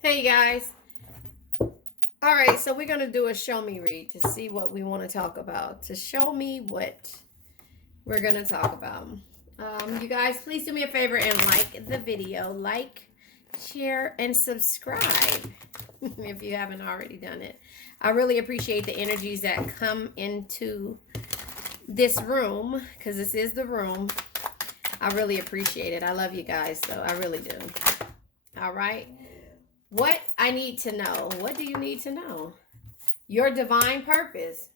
Hey guys. All right, so we're going to do a show me read to see what we want to talk about. To show me what we're going to talk about. You guys, please do me a favor and like the video. Like, share, and subscribe if you haven't already done it. I really appreciate the energies that come into this room because this is the room. I really appreciate it. I love you guys, so I really do. All right. What I need to know. What do you need to know? Your divine purpose.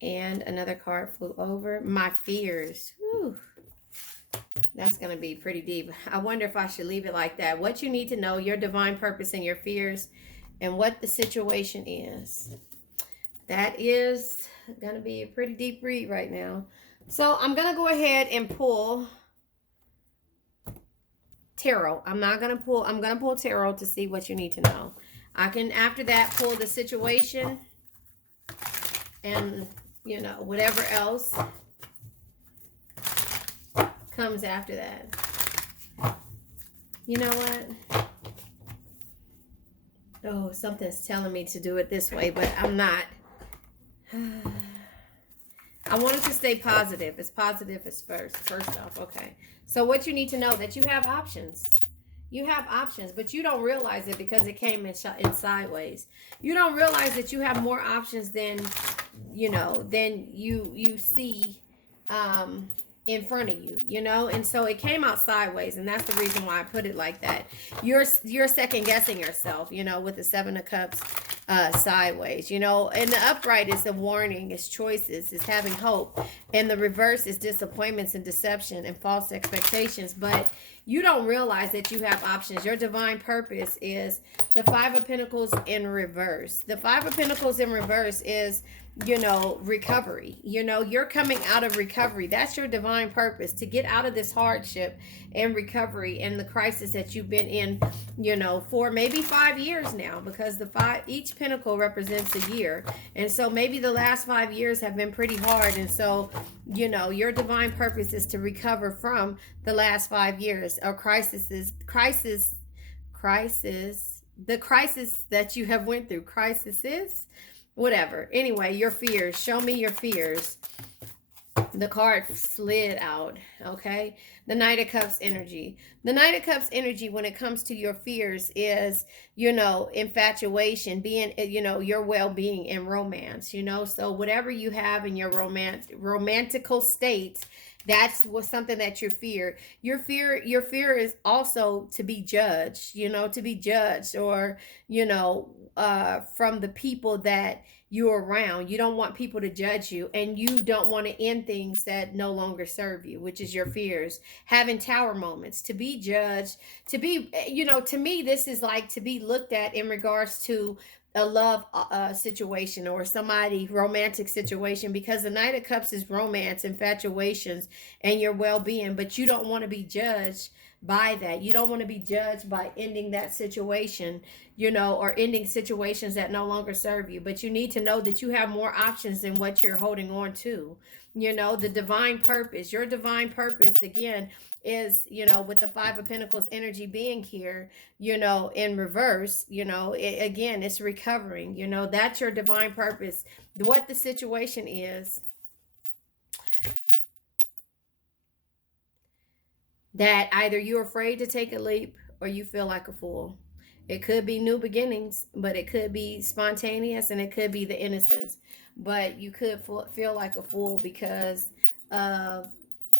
And another card flew over. My fears. Whew. That's going to be pretty deep. I wonder if I should leave it like that. What you need to know, your divine purpose and your fears, and what the situation is. That is going to be a pretty deep read right now. So I'm going to go ahead and pull tarot. I'm going to pull tarot to see what you need to know. I can, after that, pull the situation and, whatever else comes after that. You know what? Oh, something's telling me to do it this way, but I'm not. I wanted to stay positive. It's positive as first off. Okay. So what you need to know, that you have options. You have options, but you don't realize it because it came in sideways. You don't realize that you have more options than you see in front of you, and so it came out sideways, and that's the reason why I put it like that. You're second guessing yourself, with the Seven of Cups sideways, and the upright is the warning, is choices, is having hope, and the reverse is disappointments and deception and false expectations. But you don't realize that you have options. Your divine purpose is the Five of Pentacles in reverse. The Five of Pentacles in reverse is, recovery. You're coming out of recovery. That's your divine purpose, to get out of this hardship and recovery and the crisis that you've been in, for maybe 5 years now, because each pentacle represents a year. And so maybe the last 5 years have been pretty hard. And so, your divine purpose is to recover from the last 5 years or the crisis that you have went through. Whatever. Anyway, your fears. Show me your fears. The card slid out. Okay. The Knight of Cups energy. The Knight of Cups energy, when it comes to your fears, is, infatuation, being, your well-being and romance, so whatever you have in your romantical state, that's something that you fear. Your fear is also to be judged, or, from the people that you're around. You don't want people to judge you, and you don't want to end things that no longer serve you, which is your fears. Having tower moments, to be judged, to be, to me, this is like to be looked at in regards to a love situation or somebody romantic situation, because the Knight of Cups is romance, infatuations, and your well-being, but you don't want to be judged by that. You don't want to be judged by ending that situation, or ending situations that no longer serve you. But you need to know that you have more options than what you're holding on to. The divine purpose, your divine purpose, again, is, with the Five of Pentacles energy being here, in reverse, again, it's recovering, that's your divine purpose. What the situation is, that either you're afraid to take a leap or you feel like a fool. It could be new beginnings, but it could be spontaneous, and it could be the innocence. But you could feel like a fool because of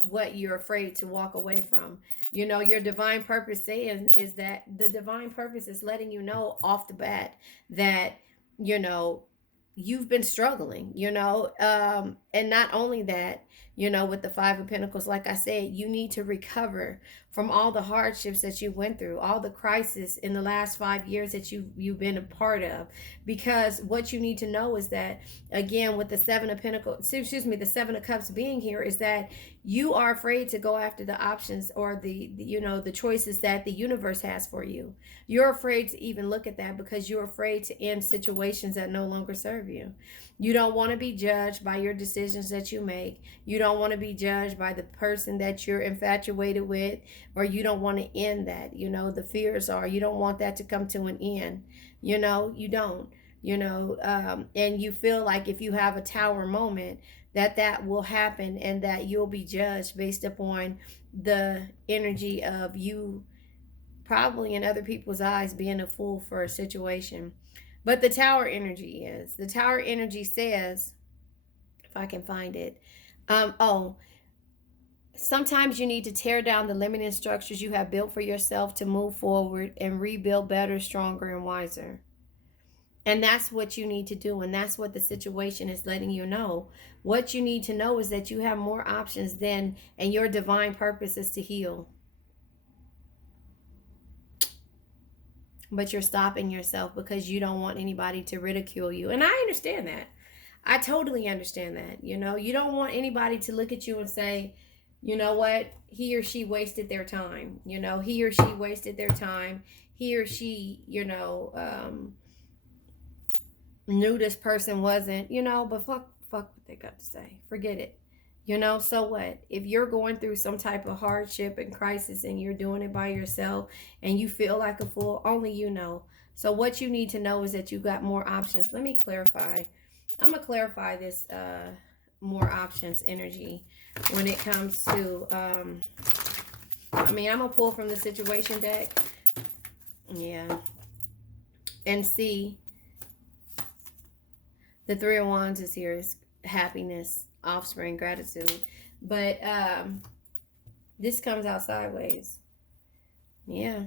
what you're afraid to walk away from. Your divine purpose saying is that the divine purpose is letting you know off the bat that, you've been struggling, and not only that, with the Five of Pentacles, like I said, you need to recover from all the hardships that you went through, all the crisis in the last 5 years that you've been a part of. Because what you need to know is that, again, with the Seven of Pentacles, the Seven of Cups being here, is that you are afraid to go after the options or the choices that the universe has for you. You're afraid to even look at that because you're afraid to end situations that no longer serve you. You don't want to be judged by your decisions decisions that you make. You don't want to be judged by the person that you're infatuated with, or you don't want to end that. You know, the fears are you don't want that to come to an end. You know, you don't. You know, and you feel like if you have a tower moment, that will happen, and that you'll be judged based upon the energy of you probably in other people's eyes being a fool for a situation. But the tower energy says, if I can find it, sometimes you need to tear down the limiting structures you have built for yourself to move forward and rebuild better, stronger, and wiser. And that's what you need to do. And that's what the situation is letting you know. What you need to know is that you have more options and your divine purpose is to heal. But you're stopping yourself because you don't want anybody to ridicule you. And I understand that. I totally understand that. You know, you don't want anybody to look at you and say, you know what, he or she wasted their time. You know, he or she wasted their time. He or she, you know, knew this person wasn't, you know, but fuck what they got to say. Forget it. You know, so what? If you're going through some type of hardship and crisis and you're doing it by yourself and you feel like a fool, only you know. So what you need to know is that you got more options. Let me clarify. I'm going to clarify this more options energy when it comes to, I'm going to pull from the situation deck. Yeah. And see, the Three of Wands is here. It's happiness, offspring, gratitude. But this comes out sideways. Yeah.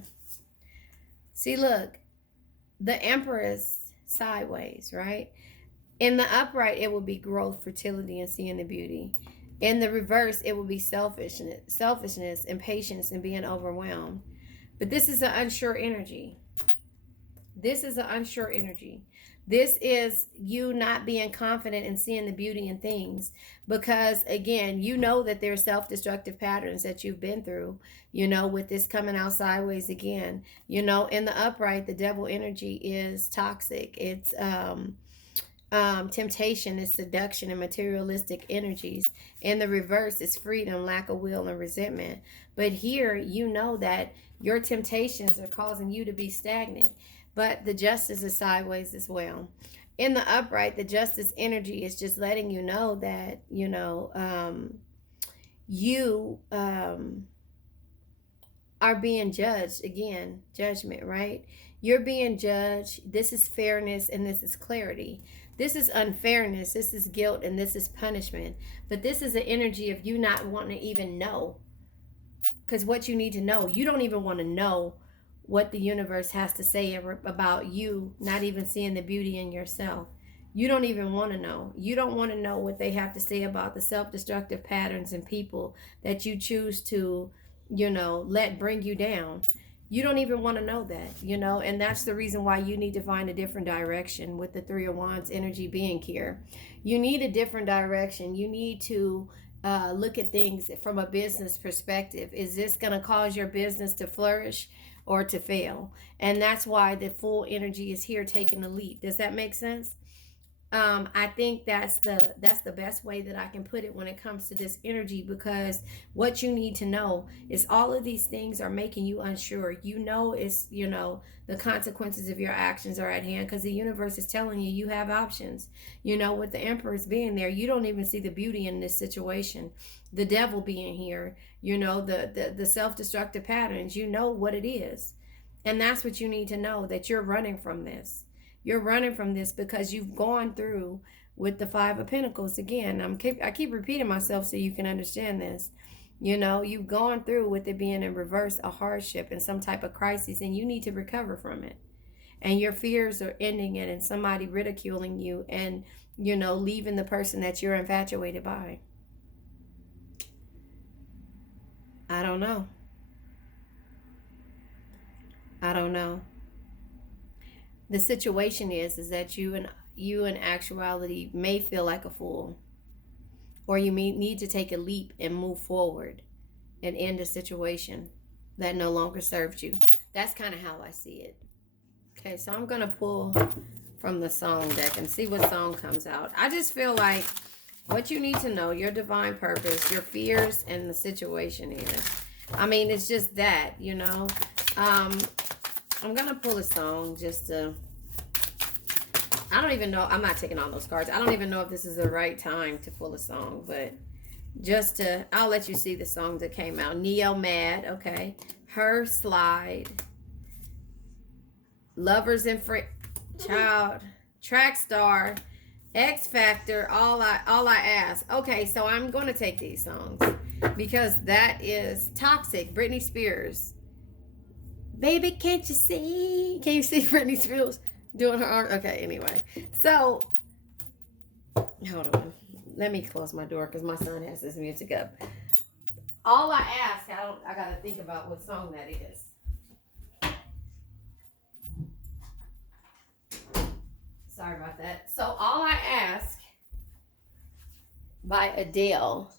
See, look. The Empress sideways, right? In the upright, it will be growth, fertility, and seeing the beauty. In the reverse, it will be selfishness, impatience, and being overwhelmed. But this is an unsure energy. This is an unsure energy. This is you not being confident in seeing the beauty in things because, again, you know that there's self-destructive patterns that you've been through, you know, with this coming out sideways again. You know, in the upright, the devil energy is toxic. It's temptation, is seduction, and materialistic energies. In the reverse, it's freedom, lack of will, and resentment. But here, you know that your temptations are causing you to be stagnant. But the justice is sideways as well. In the upright, the justice energy is just letting you know that, you know, you are being judged. Again, judgment, right? You're being judged. This is fairness and this is clarity. This is unfairness. This is guilt and this is punishment. But this is the energy of you not wanting to even know. Because what you need to know, you don't even want to know what the universe has to say about you not even seeing the beauty in yourself. You don't even want to know. You don't want to know what they have to say about the self-destructive patterns and people that you choose to, you know, let bring you down. You don't even want to know that, you know, and that's the reason why you need to find a different direction with the Three of Wands energy being here. You need a different direction. You need to look at things from a business perspective. Is this going to cause your business to flourish or to fail? And that's why the full energy is here taking a leap. Does that make sense? I think that's the best way that I can put it when it comes to this energy, because what you need to know is all of these things are making you unsure. You know, it's, you know, the consequences of your actions are at hand because the universe is telling you have options. You know, with the Empress being there, you don't even see the beauty in this situation. The devil being here, you know, the self-destructive patterns, you know what it is. And that's what you need to know, that you're running from this. You're running from this because you've gone through with the Five of Pentacles. Again, I keep repeating myself so you can understand this. You know, you've gone through with it being in reverse, a hardship and some type of crisis, and you need to recover from it. And your fears are ending it and somebody ridiculing you and, you know, leaving the person that you're infatuated by. I don't know. I don't know. The situation is that you in actuality may feel like a fool, or you may need to take a leap and move forward and end a situation that no longer served you. That's kind of how I see it. Okay, so I'm gonna pull from the song deck and see what song comes out. I just feel like What you need to know, your divine purpose, your fears, and the situation even. I mean, it's just that, you know. I'm going to pull a song just to... I don't even know. I'm not taking all those cards. I don't even know if this is the right time to pull a song, but just to... I'll let you see the song that came out. Neo Mad, okay. Her, Slide. Lovers and Friends. Child. Track Star. X Factor, all I ask. Okay, so I'm going to take these songs because that is Toxic, Britney Spears. Baby, can't you see? Can you see Britney Spears doing her arm? Okay, anyway. So, hold on. Let me close my door because my son has his music up. All I ask, I got to think about what song that is. Sorry about that. So, All I Ask by Adele.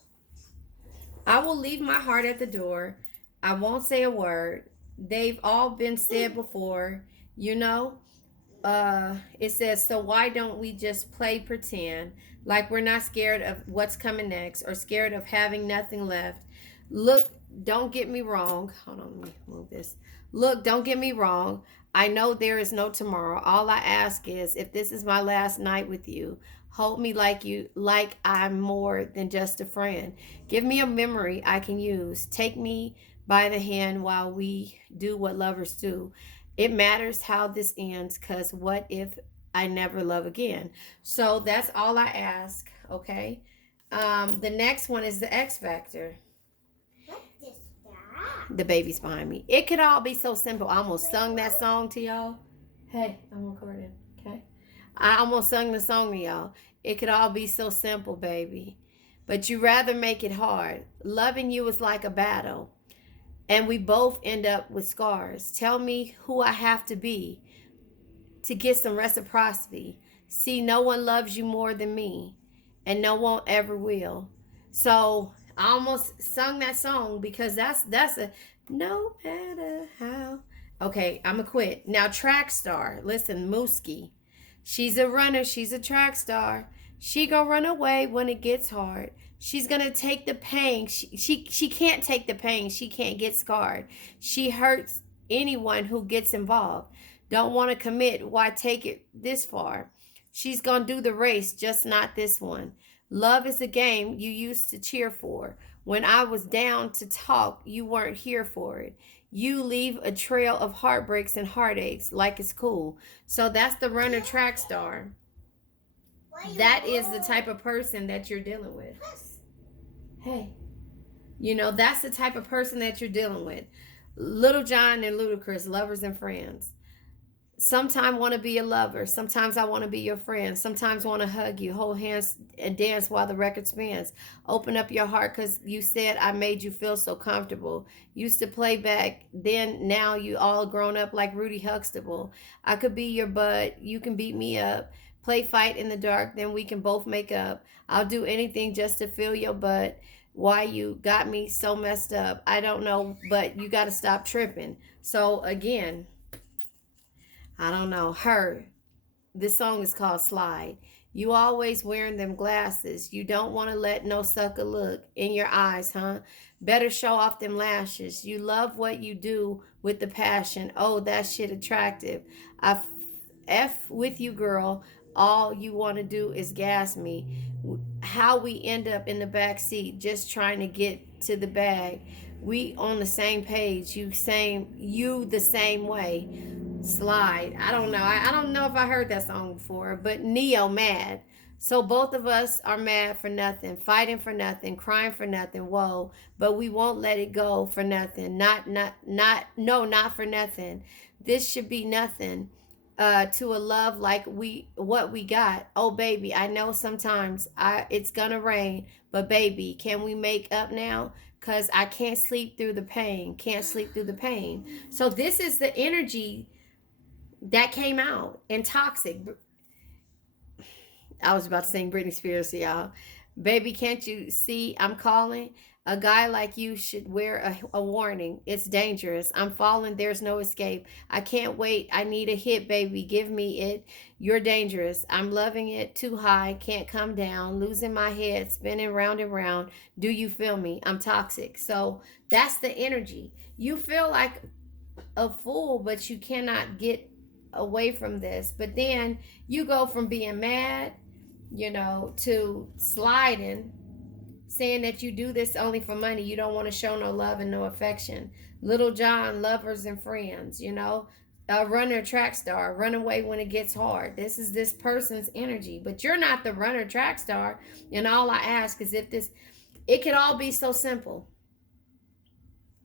I will leave my heart at the door. I won't say a word. They've all been said before, you know. It says, so why don't we just play pretend like we're not scared of what's coming next or scared of having nothing left. Look, don't get me wrong. Hold on, let me move this. Look, don't get me wrong. I know there is no tomorrow. All I ask is, if this is my last night with you, hold me like I'm more than just a friend. Give me a memory I can use. Take me by the hand while we do what lovers do. It matters how this ends, because what if I never love again? So that's All I Ask, okay? The next one is the X Factor. The baby's behind me. It could all be so simple. I almost sung that song to y'all. Hey, I'm recording, okay? I almost sung the song to y'all. It could all be so simple, baby. But you rather make it hard. Loving you is like a battle. And we both end up with scars. Tell me who I have to be to get some reciprocity. See, no one loves you more than me. And no one ever will. So I almost sung that song because that's a no matter how. Okay, I'm going to quit. Now, Track Star. Listen, Mooski. She's a runner. She's a track star. She gonna run away when it gets hard. She's gonna take the pain. She can't take the pain. She can't get scarred. She hurts anyone who gets involved. Don't want to commit. Why take it this far? She's gonna do the race, just not this one. Love is a game you used to cheer for. When I was down to talk, you weren't here for it. You leave a trail of heartbreaks and heartaches like it's cool. So that's the runner track star. That is the type of person that you're dealing with. Hey, you know, that's the type of person that you're dealing with. Little John and Ludacris, lovers and friends. Sometimes want to be a lover. Sometimes I want to be your friend. Sometimes want to hug you, hold hands, and dance while the record spins. Open up your heart because you said I made you feel so comfortable. Used to play back then, now you all grown up like Rudy Huxtable. I could be your bud. You can beat me up. Play fight in the dark, then we can both make up. I'll do anything just to feel your butt. Why you got me so messed up, I don't know, but you got to stop tripping. So again, I don't know. Her. This song is called Slide. You always wearing them glasses. You don't want to let no sucker look in your eyes, huh? Better show off them lashes. You love what you do with the passion. Oh, that shit attractive. I F with you, girl. All you want to do is gas me. How we end up in the back seat just trying to get to the bag. We on the same page. You the same way. Slide. I don't know. I don't know if I heard that song before, but Neo Mad. So both of us are mad for nothing, fighting for nothing, crying for nothing. Whoa, but we won't let it go for nothing. Not for nothing. This should be nothing. To a love like what we got. Oh baby, I know sometimes it's gonna rain, but baby, can we make up now? Cause I can't sleep through the pain. Can't sleep through the pain. So this is the energy that came out in Toxic. I was about to sing Britney Spears to y'all. Baby, can't you see I'm calling? A guy like you should wear a warning. It's dangerous. I'm falling. There's no escape. I can't wait. I need a hit, baby. Give me it. You're dangerous. I'm loving it too high. Can't come down. Losing my head. Spinning round and round. Do you feel me? I'm toxic. So that's the energy. You feel like a fool, but you cannot get away from this. But then you go from being mad, to sliding, saying that you do this only for money. You don't want to show no love and no affection. Little John, lovers and friends, a runner, track star, run away when it gets hard. This is this person's energy, but you're not the runner, track star. And all I ask is it can all be so simple.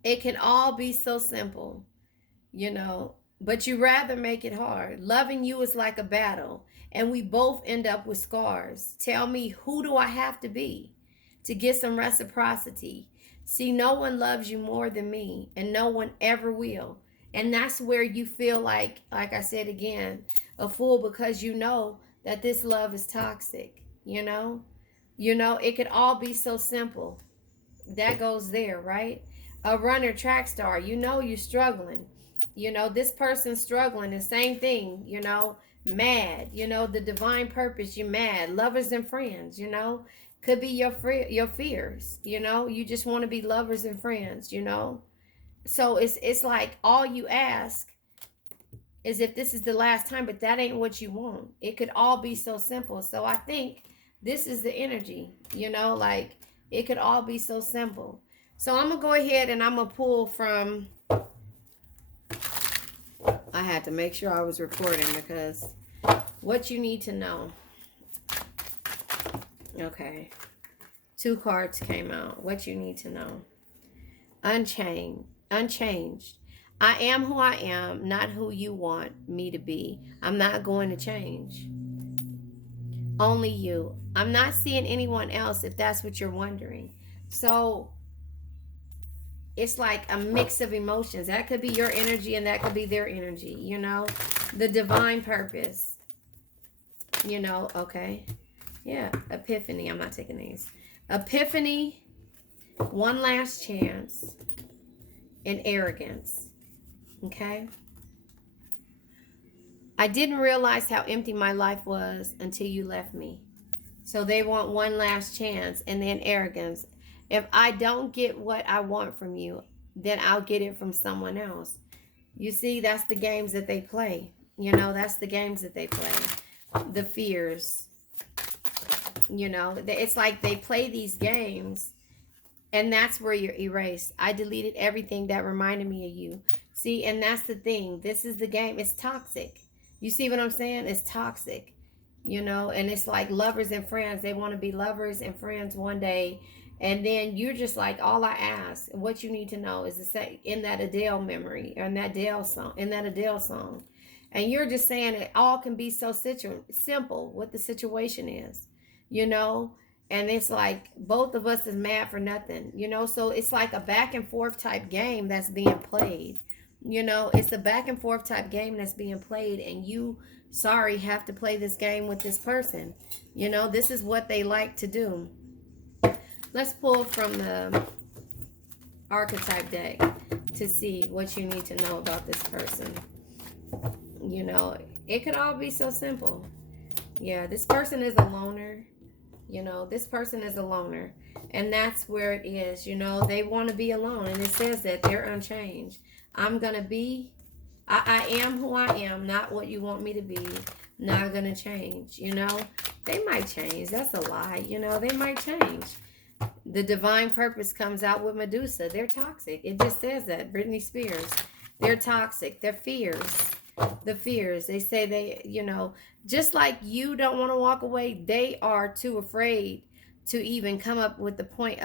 It can all be so simple, but you rather make it hard. Loving you is like a battle, and we both end up with scars. Tell me, who do I have to be to get some reciprocity? See, no one loves you more than me, and no one ever will. And that's where you feel like I said again, a fool, because you know that this love is toxic. It could all be so simple. That goes there, right? A runner, track star, you're struggling. This person's struggling, the same thing, mad, the divine purpose, you're mad. Lovers and friends, could be your fears, you just want to be lovers and friends, so it's like all you ask is if this is the last time, but that ain't what you want. It could all be so simple. So I think this is the energy, like it could all be so simple. So I'm gonna go ahead and I'm gonna pull from, I had to make sure I was recording because what you need to know. Okay, 2 cards came out. What you need to know. Unchanged. I am who I am, not who you want me to be. I'm not going to change. Only you. I'm not seeing anyone else, if that's what you're wondering. So it's like a mix of emotions. That could be your energy and that could be their energy, the divine purpose, okay. Yeah, epiphany. I'm not taking these. Epiphany, one last chance, and arrogance. Okay. I didn't realize how empty my life was until you left me. So they want one last chance, and then arrogance. If I don't get what I want from you, then I'll get it from someone else. You see, that's the games that they play. That's the games that they play. The fears. It's like they play these games, and that's where you're erased. I deleted everything that reminded me of you. See, and that's the thing. This is the game. It's toxic. You see what I'm saying? It's toxic. And it's like lovers and friends. They want to be lovers and friends one day. And then you're just like, all I ask, what you need to know is to say in that Adele memory, or in that Adele song. And you're just saying it all can be so simple, what the situation is, and it's like both of us is mad for nothing, so it's like a back and forth type game that's being played. It's a back and forth type game that's being played, and you, sorry, have to play this game with this person. This is what they like to do. Let's pull from the archetype deck to see what you need to know about this person. It could all be so simple. Yeah, this person is a loner. This person is a loner. And that's where it is. They want to be alone. And it says that they're unchanged. I'm going to be, I am who I am, not what you want me to be. Not going to change. They might change. That's a lie. They might change. The divine purpose comes out with Medusa. They're toxic. It just says that. Britney Spears. They're toxic. They're fears. The fears. They say they, just like you don't want to walk away, they are too afraid to even come up with the point,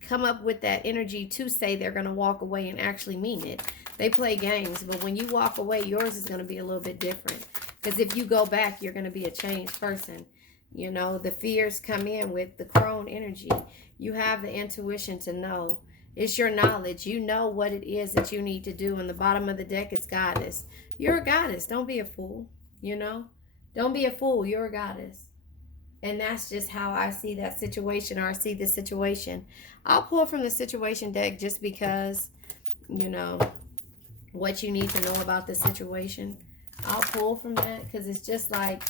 come up with that energy to say they're going to walk away and actually mean it. They play games, but when you walk away, yours is going to be a little bit different. Because if you go back, you're going to be a changed person. The fears come in with the crone energy. You have the intuition to know. It's your knowledge. You know what it is that you need to do. And the bottom of the deck is goddess. You're a goddess. Don't be a fool. Don't be a fool. You're a goddess. And that's just how I see that situation, or I see this situation. I'll pull from the situation deck just because, you know, what you need to know about the situation. I'll pull from that because it's just like,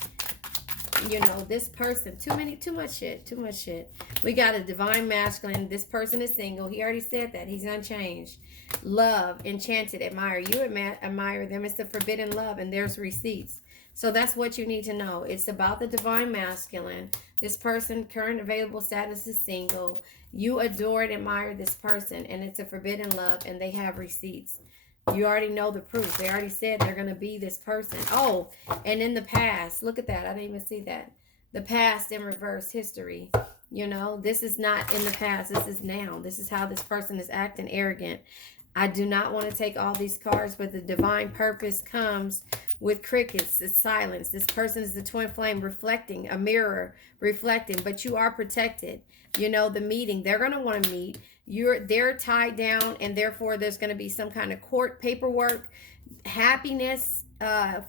you know, this person, too much shit. We got a divine masculine. This person is single. He already said that. He's unchanged. Love, enchanted, admire. You admire them. It's the forbidden love, and there's receipts. So that's what you need to know. It's about the divine masculine. This person, current available status is single. You adore and admire this person, and it's a forbidden love, and they have receipts. You already know the proof. They already said they're going to be this person. Oh, and in the past, look at that. I didn't even see that. The past in reverse history. You know, this is not in the past. This is now. This is how this person is acting arrogant. I do not want to take all these cards, but the divine purpose comes with crickets. It's silence. This person is the twin flame reflecting, a mirror reflecting, but you are protected. You know, the meeting, they're going to want to meet. They're tied down, and therefore there's going to be some kind of court paperwork, happiness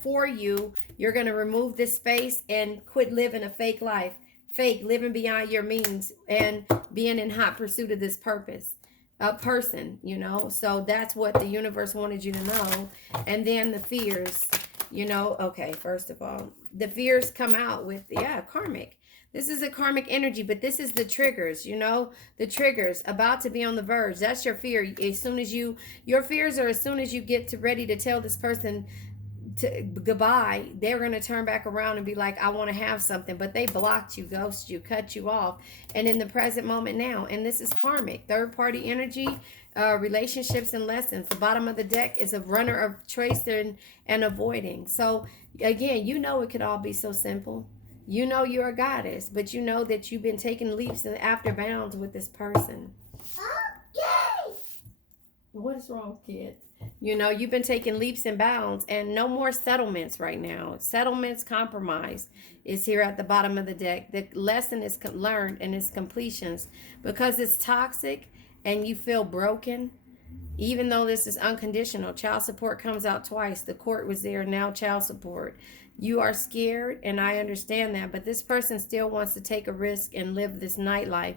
for you. You're going to remove this space and quit living a fake life, fake living beyond your means, and being in hot pursuit of this purpose. A person, you know. So that's what the universe wanted you to know. And then the fears, you know. Okay, first of all, the fears come out with, yeah, karmic. This is a karmic energy, but this is the triggers, you know, the triggers about to be on the verge. That's your fear. As soon as your fears are as soon as you get ready to tell this person goodbye, they're going to turn back around and be like, I want to have something, but they blocked you, ghosted you, cut you off. And in the present moment now, and this is karmic, third party energy, relationships and lessons. The bottom of the deck is a runner of choice and avoiding. So again, you know, it could all be so simple. You know you're a goddess, but you know that you've been taking leaps and after bounds with this person. Okay. What is wrong, kid? You know, you've been taking leaps and bounds, and no more settlements right now. Settlements, compromise is here at the bottom of the deck. The lesson is learned and its completions, because it's toxic and you feel broken. Even though this is unconditional, child support comes out twice. The court was there, now child support. You are scared, and I understand that, but this person still wants to take a risk and live this nightlife.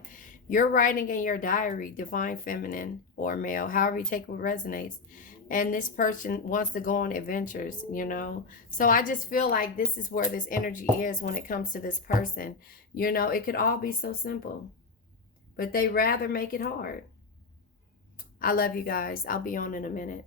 You're writing in your diary, divine feminine or male, however you take what resonates. And this person wants to go on adventures, you know. So I just feel like this is where this energy is when it comes to this person. You know, it could all be so simple, but they rather make it hard. I love you guys. I'll be on in a minute.